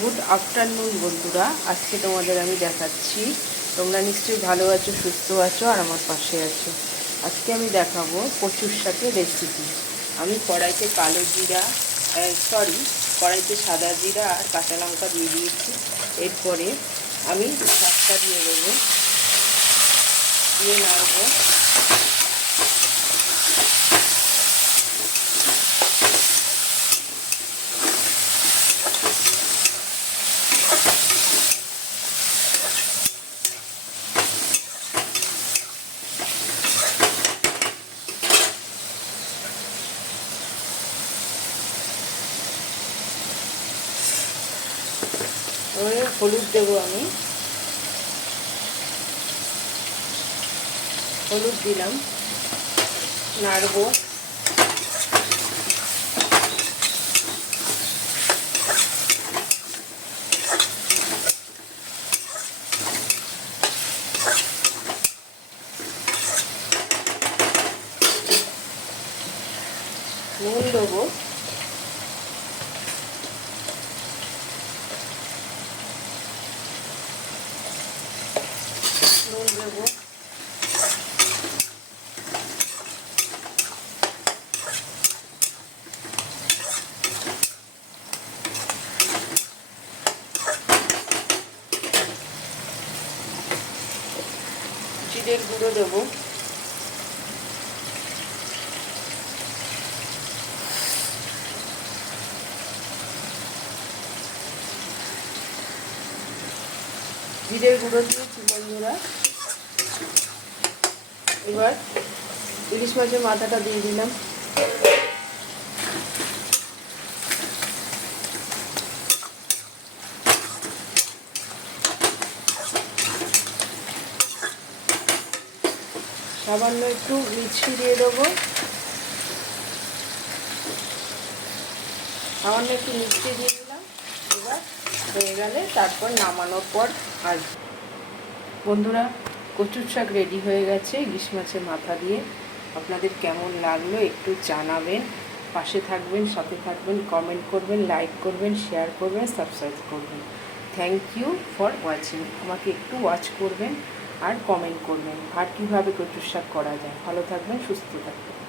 Good afternoon বন্ধুরা, আজকে তোমাদের আমি দেখাচ্ছি। তোমরা নিশ্চয়ই ভালো আছো, সুস্থ আছো আর আমার পাশে আছো। আজকে আমি দেখাবো কচুর শাকের রেসিপি। আমি কড়াইতে কালো জিরা কড়াইতে সাদা জিরা আর কাঁচা লঙ্কা দিয়ে দিয়েছি। এরপরে আমি শাকটা দিয়ে দেবো, দিয়ে নাড়বো। হলুদ দেবো, আমি হলুদ দিলাম, নাড়বো। নুন দেবো, নুন দেবো, জিরের গুঁড়ো দেবো, জিরের গুঁড়ো দিয়েছি বন্ধুরা। এবার ইলিশ মাছের মাথাটা দিয়ে দিলাম। সামান্য একটু মিষ্টি দিয়ে দেবো, সামান্য একটু মিষ্টি দিয়ে দিলাম। এবার হয়ে গেলে তারপর নামানোর পর আর বন্ধুরা, কচুর শাক রেডি হয়ে গেছে ইলিশ মাছের মাথা দিয়ে। আপনাদের কেমন লাগলো একটু জানাবেন, পাশে থাকবেন, সাথে থাকবেন, কমেন্ট করবেন, লাইক করবেন, শেয়ার করবেন, সাবস্ক্রাইব করবেন। Thank you for watching. আমাকে একটু ওয়াচ করবেন আর কমেন্ট করবেন আর কীভাবে কচুর শাক করা যায়। ভালো থাকবেন, সুস্থ থাকবেন।